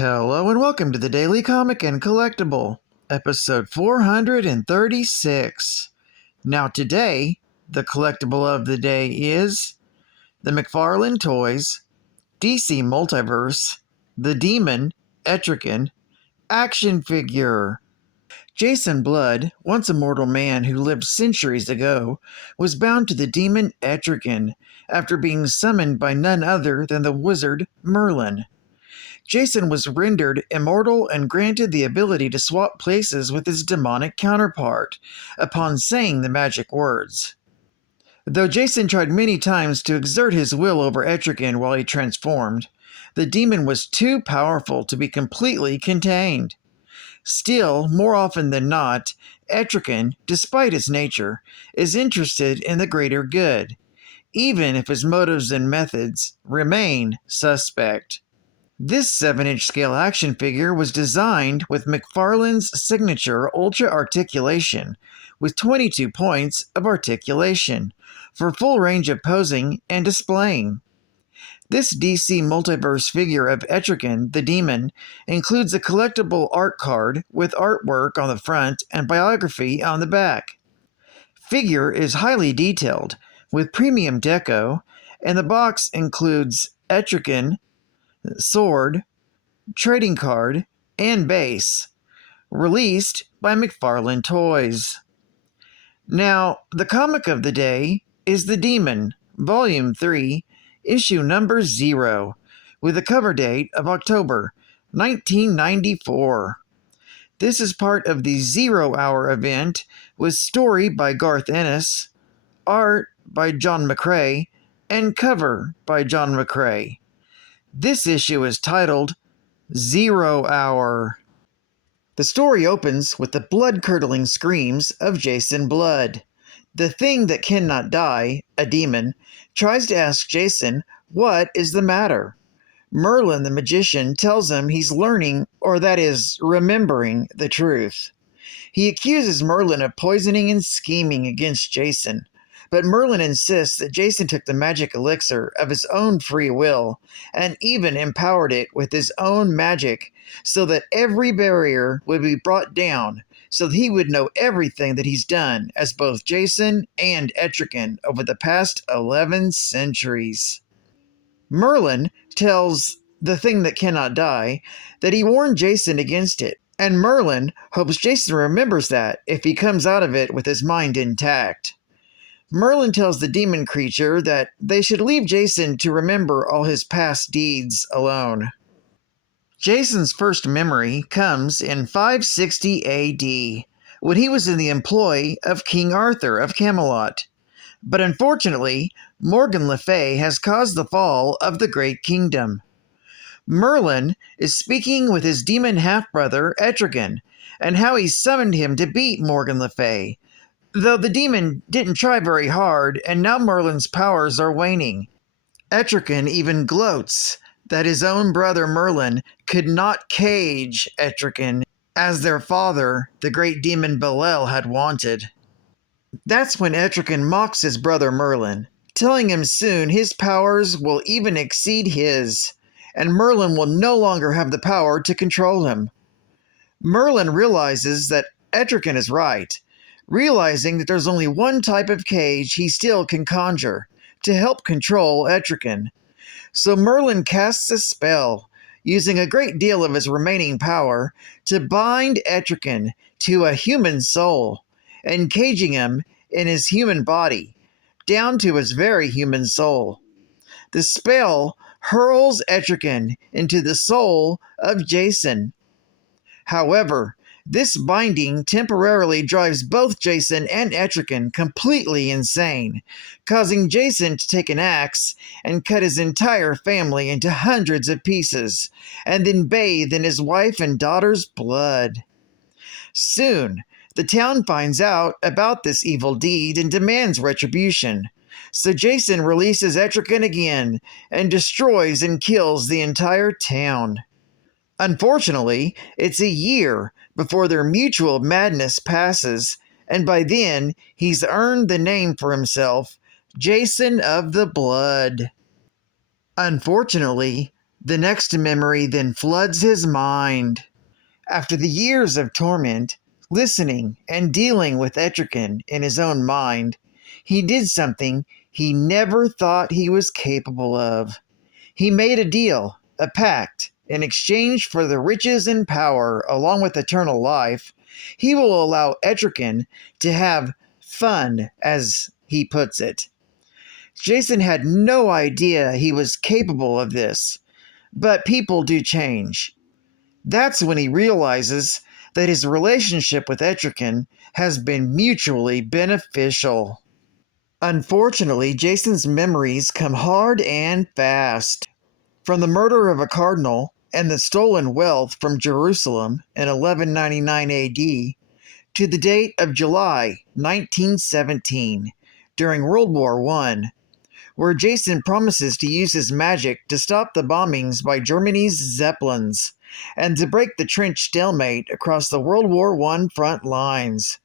Hello and welcome to the Daily Comic and Collectible, episode 436. Now today, the collectible of the day is the Mcfarlane Toys, DC Multiverse, The Demon, Etrigan, action figure. Jason Blood, once a mortal man who lived centuries ago, was bound to the demon Etrigan after being summoned by none other than the wizard Merlin. Jason was rendered immortal and granted the ability to swap places with his demonic counterpart upon saying the magic words. Though Jason tried many times to exert his will over Etrigan while he transformed, the demon was too powerful to be completely contained. Still, more often than not, Etrigan, despite his nature, is interested in the greater good, even if his motives and methods remain suspect. This 7-inch scale action figure was designed with Mcfarlane's signature Ultra Articulation, with 22 points of articulation, for full range of posing and displaying. This DC Multiverse figure of Etrigan, the Demon, includes a collectible art card with artwork on the front and biography on the back. Figure is highly detailed, with premium deco, and the box includes Etrigan, sword, trading card, and base, released by Mcfarlane Toys. Now, the comic of the day is The Demon, Volume 3, Issue Number 0, with a cover date of October 1994. This is part of the 0 Hour event with story by Garth Ennis, art by John McCrae, and cover by John McCrae. This issue is titled 0 Hour. The story opens with the blood-curdling screams of Jason Blood. The thing that cannot die, a demon, tries to ask Jason what is the matter. Merlin the magician tells him he's learning, or that is, remembering, the truth. He accuses Merlin of poisoning and scheming against Jason, but Merlin insists that Jason took the magic elixir of his own free will and even empowered it with his own magic so that every barrier would be brought down so that he would know everything that he's done as both Jason and Etrigan over the past 11 centuries. Merlin tells the thing that cannot die that he warned Jason against it, and Merlin hopes Jason remembers that if he comes out of it with his mind intact. Merlin tells the demon creature that they should leave Jason to remember all his past deeds alone. Jason's first memory comes in 560 AD, when he was in the employ of King Arthur of Camelot. But unfortunately, Morgan Le Fay has caused the fall of the great kingdom. Merlin is speaking with his demon half-brother Etrigan, and how he summoned him to beat Morgan Le Fay, though the demon didn't try very hard, and now Merlin's powers are waning. Etrigan even gloats that his own brother Merlin could not cage Etrigan as their father, the great demon Belial, had wanted. That's when Etrigan mocks his brother Merlin, telling him soon his powers will even exceed his, and Merlin will no longer have the power to control him. Merlin realizes that Etrigan is right, realizing that there's only one type of cage he still can conjure to help control Etrigan. So Merlin casts a spell, using a great deal of his remaining power, to bind Etrigan to a human soul, and caging him in his human body, down to his very human soul. The spell hurls Etrigan into the soul of Jason. However, this binding temporarily drives both Jason and Etrigan completely insane, causing Jason to take an axe and cut his entire family into hundreds of pieces, and then bathe in his wife and daughter's blood. Soon, the town finds out about this evil deed and demands retribution, so Jason releases Etrigan again and destroys and kills the entire town. Unfortunately, it's a year before their mutual madness passes, and by then he's earned the name for himself, Jason of the Blood. Unfortunately, The next memory then floods his mind. After the years of torment, listening and dealing with Etrigan in his own mind, he did something he never thought he was capable of. He made a deal, a pact. In exchange for the riches and power along with eternal life, he will allow Etrigan to have fun, as he puts it. Jason had no idea he was capable of this, but people do change. That's when he realizes that his relationship with Etrigan has been mutually beneficial. Unfortunately, Jason's memories come hard and fast. From the murder of a cardinal and the stolen wealth from Jerusalem in 1199 AD to the date of July 1917 during World War I, where Jason promises to use his magic to stop the bombings by Germany's Zeppelins and to break the trench stalemate across the World War I front lines.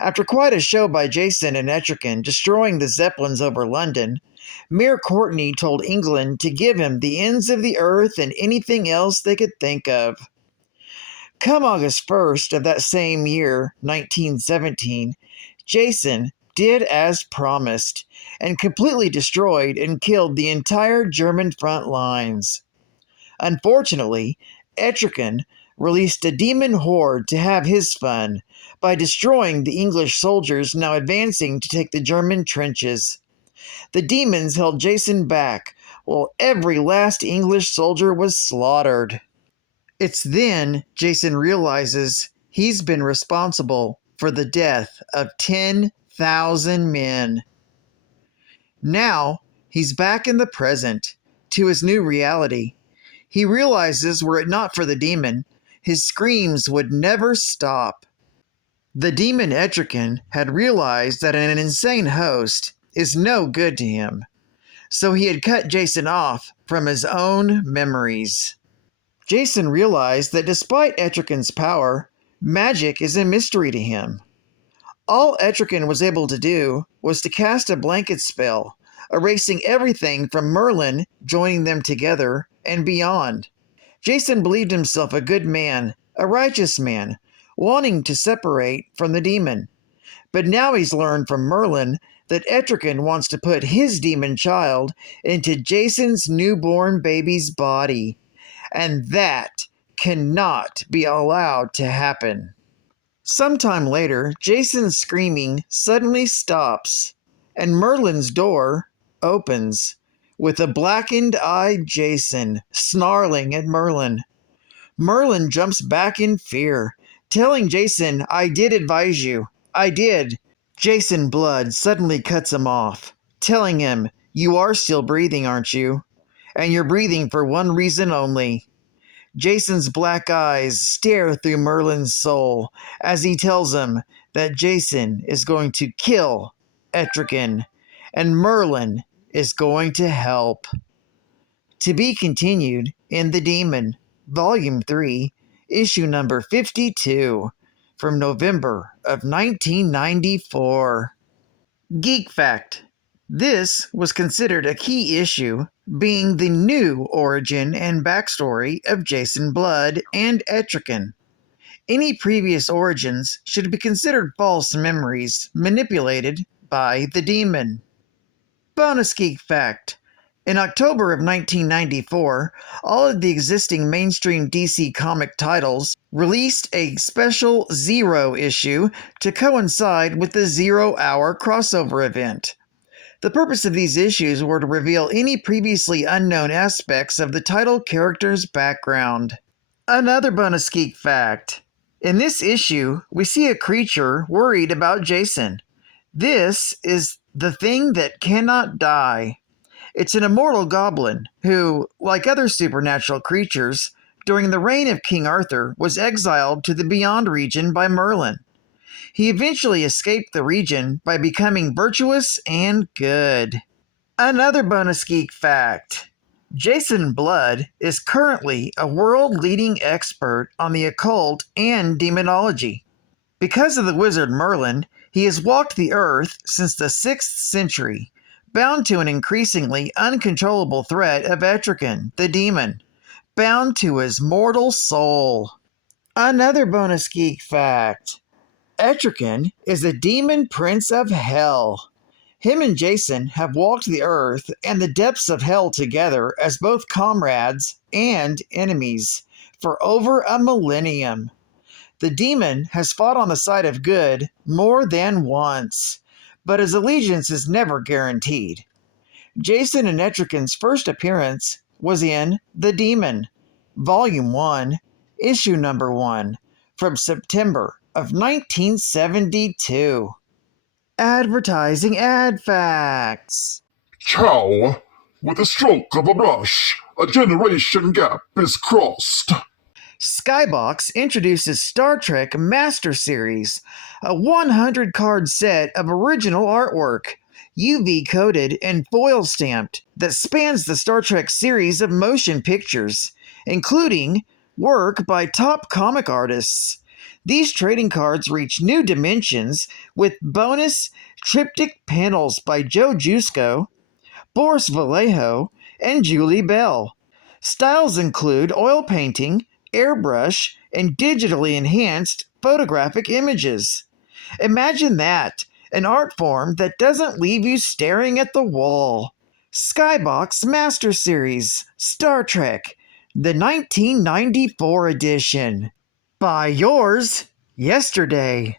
After quite a show by Jason and Etrigan destroying the Zeppelins over London, Mayor Courtney told England to give him the ends of the earth and anything else they could think of. Come August 1st of that same year, 1917, Jason did as promised and completely destroyed and killed the entire German front lines. Unfortunately, Etrigan released a demon horde to have his fun by destroying the English soldiers now advancing to take the German trenches. The demons held Jason back while every last English soldier was slaughtered. It's then Jason realizes he's been responsible for the death of 10,000 men. Now, he's back in the present, to his new reality. He realizes were it not for the demon, his screams would never stop. The demon Etrigan had realized that an insane host is no good to him, so he had cut Jason off from his own memories. Jason realized that despite Etrigan's power, magic is a mystery to him. All Etrigan was able to do was to cast a blanket spell, erasing everything from Merlin joining them together and beyond. Jason believed himself a good man, a righteous man, wanting to separate from the demon. But now he's learned from Merlin that Etrigan wants to put his demon child into Jason's newborn baby's body, and that cannot be allowed to happen. Sometime later, Jason's screaming suddenly stops, and Merlin's door opens, with a blackened-eyed Jason snarling at Merlin. Merlin jumps back in fear, telling Jason, "I did advise you. I did." Jason Blood suddenly cuts him off, telling him, "You are still breathing, aren't you? And you're breathing for one reason only." Jason's black eyes stare through Merlin's soul as he tells him that Jason is going to kill Etrigan, and Merlin is going to help. To be continued in The Demon, Volume 3, Issue number 52, from November of 1994. Geek Fact: this was considered a key issue, being the new origin and backstory of Jason Blood and Etrigan. Any previous origins should be considered false memories manipulated by the demon. Bonus Geek Fact: in October of 1994, all of the existing mainstream DC comic titles released a special Zero issue to coincide with the 0 Hour crossover event. The purpose of these issues were to reveal any previously unknown aspects of the title character's background. Another bonus geek fact: in this issue, we see a creature worried about Jason. This is the thing that cannot die. It's an immortal goblin who, like other supernatural creatures, during the reign of King Arthur, was exiled to the Beyond region by Merlin. He eventually escaped the region by becoming virtuous and good. Another bonus geek fact: Jason Blood is currently a world-leading expert on the occult and demonology. Because of the wizard Merlin, he has walked the earth since the 6th century, bound to an increasingly uncontrollable threat of Etrigan, the demon, bound to his mortal soul. Another bonus geek fact. Etrigan is the demon prince of hell. Him and Jason have walked the earth and the depths of hell together as both comrades and enemies for over a millennium. The demon has fought on the side of good more than once, but his allegiance is never guaranteed. Jason and Etrigan's first appearance was in The Demon, Volume 1, Issue Number 1, from September of 1972. Advertising ad facts. Ciao! With a stroke of a brush, a generation gap is crossed. Skybox introduces Star Trek Master Series, a 100-card set of original artwork, UV-coated and foil-stamped, that spans the Star Trek series of motion pictures, including work by top comic artists. These trading cards reach new dimensions with bonus triptych panels by Joe Jusko, Boris Vallejo, and Julie Bell. Styles include oil painting, airbrush, and digitally enhanced photographic images. Imagine that, an art form that doesn't leave you staring at the wall. Skybox Master Series, Star Trek, the 1994 edition. Buy yours yesterday.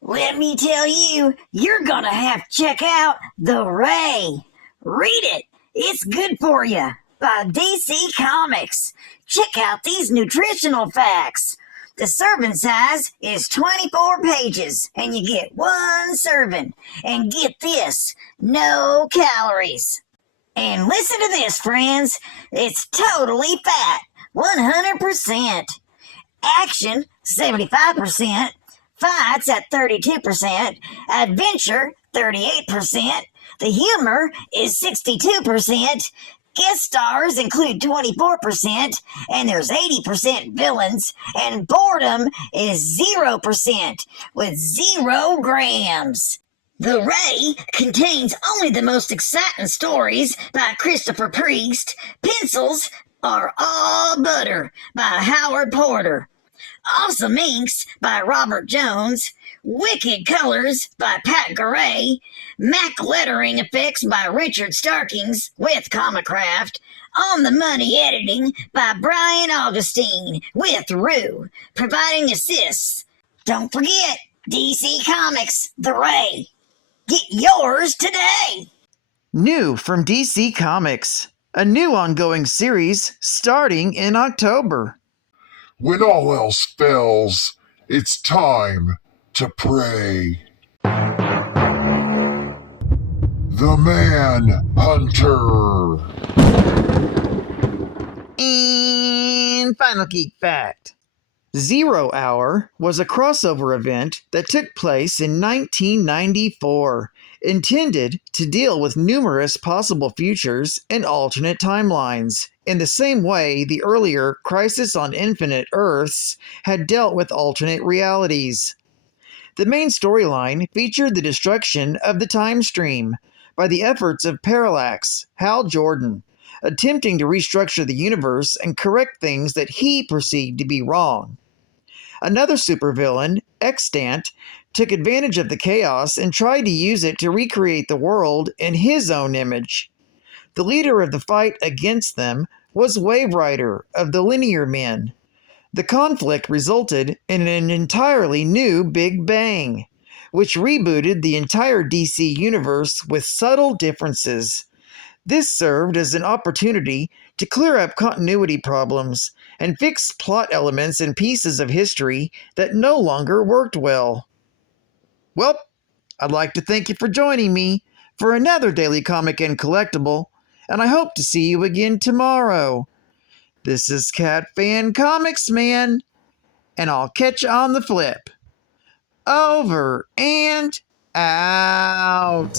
Let me tell you, you're gonna have to check out The Ray. Read it. It's good for you. By DC Comics. Check out these nutritional facts. The serving size is 24 pages, and you get one serving. And get this, no calories. And listen to this, friends. It's totally fat, 100%. Action, 75%. Fights at 32%. Adventure, 38%. The humor is 62%. Guest stars include 24%, and there's 80% villains, and boredom is 0% with 0 grams. The Ray contains only the most exciting stories by Christopher Priest. Pencils are all butter by Howard Porter. Awesome Inks by Robert Jones. Wicked Colors by Pat Garay. Mac Lettering Effects by Richard Starkings with Comicraft. On the Money Editing by Brian Augustine with THRU, providing assists. Don't forget, DC Comics, The Ray. Get yours today! New from DC Comics, a new ongoing series starting in October. When all else fails, it's time to pray. The Man Hunter. And final geek fact. 0 Hour was a crossover event that took place in 1994, intended to deal with numerous possible futures and alternate timelines, in the same way the earlier Crisis on Infinite Earths had dealt with alternate realities. The main storyline featured the destruction of the time stream by the efforts of Parallax, Hal Jordan, attempting to restructure the universe and correct things that he perceived to be wrong. Another supervillain, Extant, took advantage of the chaos and tried to use it to recreate the world in his own image. The leader of the fight against them was Wave Rider of the Linear Men. The conflict resulted in an entirely new Big Bang, which rebooted the entire DC universe with subtle differences. This served as an opportunity to clear up continuity problems and fix plot elements and pieces of history that no longer worked well. Well, I'd like to thank you for joining me for another Daily Comic and Collectible, and I hope to see you again tomorrow. This is Cat Fan Comics Man, and I'll catch you on the flip. Over and out.